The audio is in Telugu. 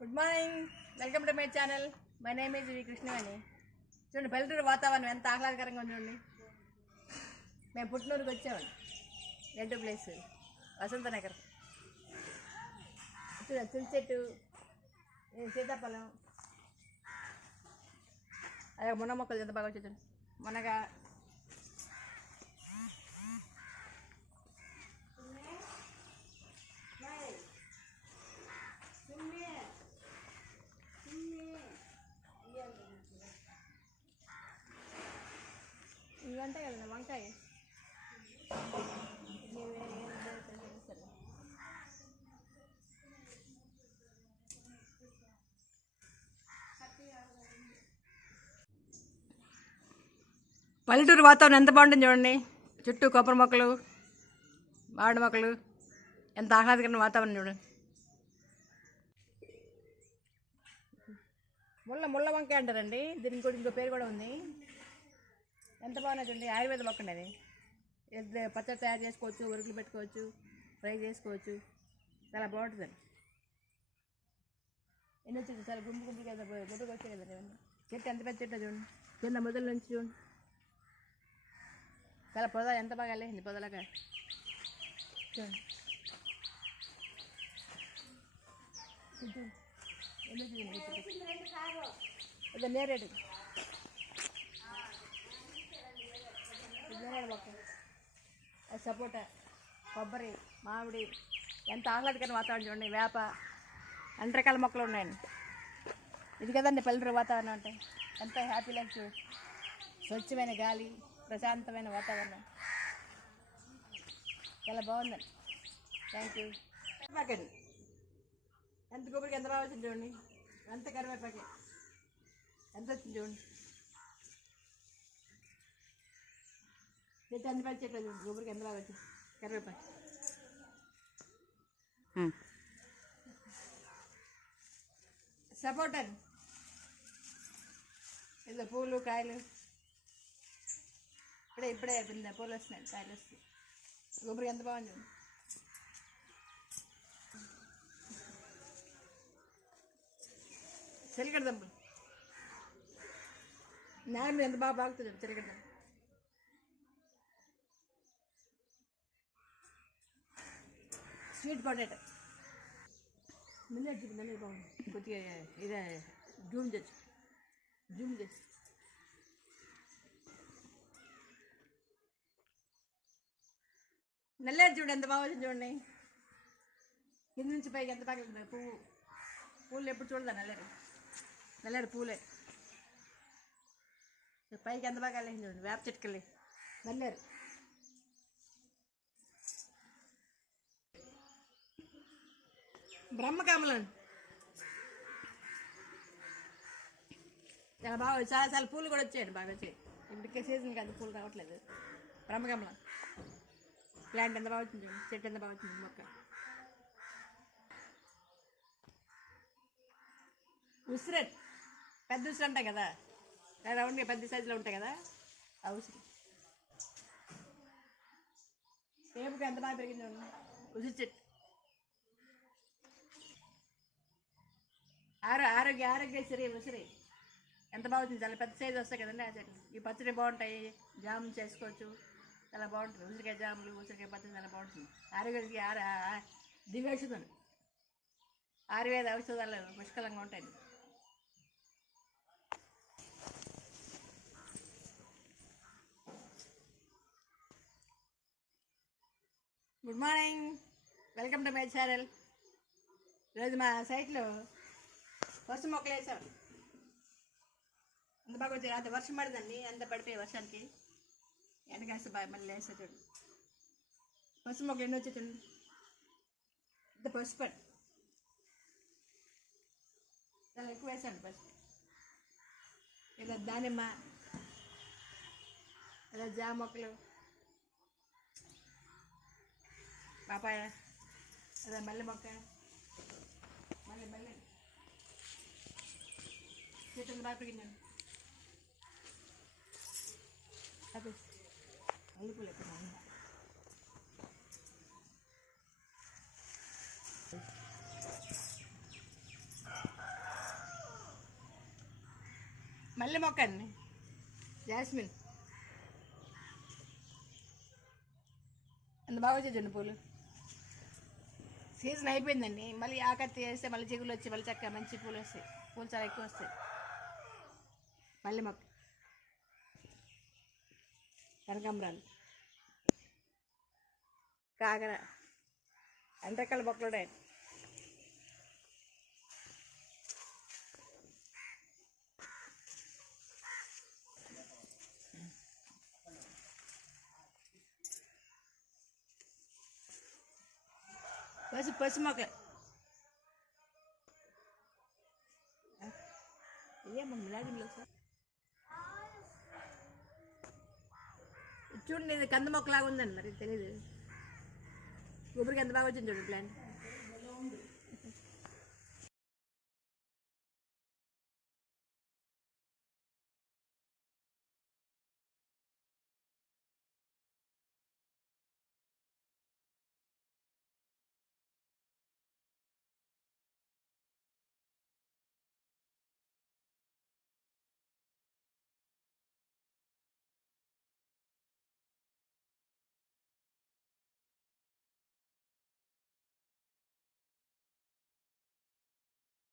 Good morning. Welcome to my channel. My name is V Krishnaveni. చూడండి పల్లెటూరు వాతావరణం ఎంత ఆహ్లాదకరంగా ఉండండి మేము పుట్టినూరుకి వచ్చామండి. రెండు ప్లేస్. వసంత నగర్ చూడండి తులసి చెట్టు సీతాఫలం. అదే మున మొక్కలు ఎంత బాగా వచ్చేది మునగా ఇవి కదండి వంకాయ? పల్లెటూరు వాతావరణం ఎంత బాగుంటుంది చూడండి. చుట్టూ కొబ్బరి మొక్కలు మామిడి మొక్కలు ఎంత ఆహ్లాదకరమైన వాతావరణం చూడండి ముళ్ళ ముళ్ళ వంకాయ అంటారండి. దీనికి కూడా ఇంకో పేరు కూడా ఉంది. ఎంత బాగున్నా ఆయుర్వేద మొక్కండి అది పచ్చడి తయారు చేసుకోవచ్చు ఉరుకులు పెట్టుకోవచ్చు ఫ్రై చేసుకోవచ్చు. చాలా బాగుంటుందండి ఎన్ని వచ్చింది చాలా గుంపు గుంపు కదా గుంపుకు వచ్చాయి కదా చెట్టు ఎంత పెద్ద చెట్టు చూడండి కింద మొదల నుంచి చూడండి చాలా పొద ఎంత బాగా వెళ్ళింది పొదలాగా. చూడండి ఎన్ని వచ్చింది నేరేడు ఇది నేరేడు మొక్క అది సపోటా కొబ్బరి మామిడి ఎంత ఆహ్లాదకరమైన వాతావరణం చూడండి. వేప అన్ని రకాల మొక్కలు ఉన్నాయండి ఇది కదండి పల్లెటూరు వాతావరణం అంటే. ఎంత హ్యాపీ లైఫ్ చూడు. స్వచ్ఛమైన గాలి ప్రశాంతమైన వాతావరణం. చాలా బాగుందండి థ్యాంక్ యూ కరివేపాకండి. ఎంత కొబ్బరికి ఎంత రావాల్సింది చూడండి. ఎంత కరివేపాకే. ఎంత వచ్చింది చూడండి. చెట్టు ఎంత పెద్ద చెట్లు చూడండి కొబ్బరికి ఎంత బాగా వచ్చింది కరివేపాకు సపోటా ఇలా పూలు కాయలు ఇప్పుడే ఇప్పుడే అయిపోయింది పూలు వస్తున్నాయి కాయలు వస్తాయి కొబ్బరి ఎంత బాగుంది చూడు. చిలకడ దంపులు నేల మీద ఎంత బాగా బాగుతుంది చిలకడ దంపు స్వీట్ పొటాటో మిల్లెట్ మిల్లెట్ బాగుంది కొద్దిగా ఇదే జూమ్ చేసి జూమ్ చేసి నల్లేరు చూడు ఎంత బాగా వచ్చింది చూడండి కింద నుంచి పైకి ఎంత బాగా ఉంది పువ్వు పూలు ఎప్పుడు చూడదా నల్లేరు నల్లేరు పూలే పైకి ఎంత బాగా వెళ్ళింది చూడండి వేప చెట్టుకెళ్ళి బ్రహ్మకమలం. చాలా బాగా చాలా చాలా పూలు కూడా వచ్చాయండి బాగా వచ్చాయి. ఇప్పటికే సీజన్ కాదు పూలు రావట్లేదు. బ్రహ్మకమలం. ప్లాంట్ ఎంత బాగా వచ్చింది చెట్టు ఎంత బాగా వచ్చింది మొక్క. ఉసిరెట్. పెద్ద ఉసిరి ఉంటాయి కదా. రౌండ్గా పెద్ద సైజులో ఉంటాయి కదా. ఆ ఉసిరి. టేపుకి ఎంత బాగా పెరిగింది ఉసిరి చెట్టు. ఆరో ఆరోగ్య ఆరోగ్యశ్రీ ఉసిరి ఎంత బాగుంటుంది? చాలా పెద్ద సైజు వస్తాయి కదండి ఆ చెట్లు. ఈ పచ్చడి బాగుంటాయి జామ్ చేసుకోవచ్చు. చాలా బాగుంటుంది. ఉసిరికాయ జాములు ఉసిరికాయ పచ్చడి చాలా బాగుంటుంది. ఆరోగ్యానికి ఆర ఆ- ఆయుర్వేద ఔషధాలు పుష్కలంగా ఉంటాయి. Good morning. Welcome to my channel. ఈరోజు మా సైట్లో వర్షం మొక్కలు వేసాం అంత బాగా వచ్చారు అంత వర్షం పడదండి అంత పడిపోయి వర్షానికి. వెనకాస్త బాగా మళ్ళీ వేసేటోడు పసుపు మొక్కలు ఎన్ని వచ్చేటండి ఇంత పసుపు. అండి చాలా ఎక్కువ వేసాను పసుపు. ఇలా దానిమ్మ ఇలా జామ మొక్కలు పాపాయ అదే మల్లె మొక్క మళ్ళీ మళ్ళీ మళ్ళీ మొక్క అండి జాస్మిన్. అంత బాగా వచ్చేదండి పూలు? సీజన్ అయిపోయిందండి. మళ్ళీ ఆకత్తి వేస్తే మళ్ళీ చెగులు వచ్చి మళ్ళీ చక్కగా మంచి పూలు వస్తాయి. పూలు చాలా ఎక్కువ వస్తాయి. మల్లె మొక్క కనకాంబరాలు కాకర అన్ని రకాల మొక్కలు ఉన్నాయి పసి పసి మొక్కలు ఏమో మిలాడిలో సార్ చూడండి ఇది కంద మొక్కలాగా ఉందండి మరి తెలియదు గుబురికి ఎంత బాగా వచ్చింది చూడండి ప్లాంట్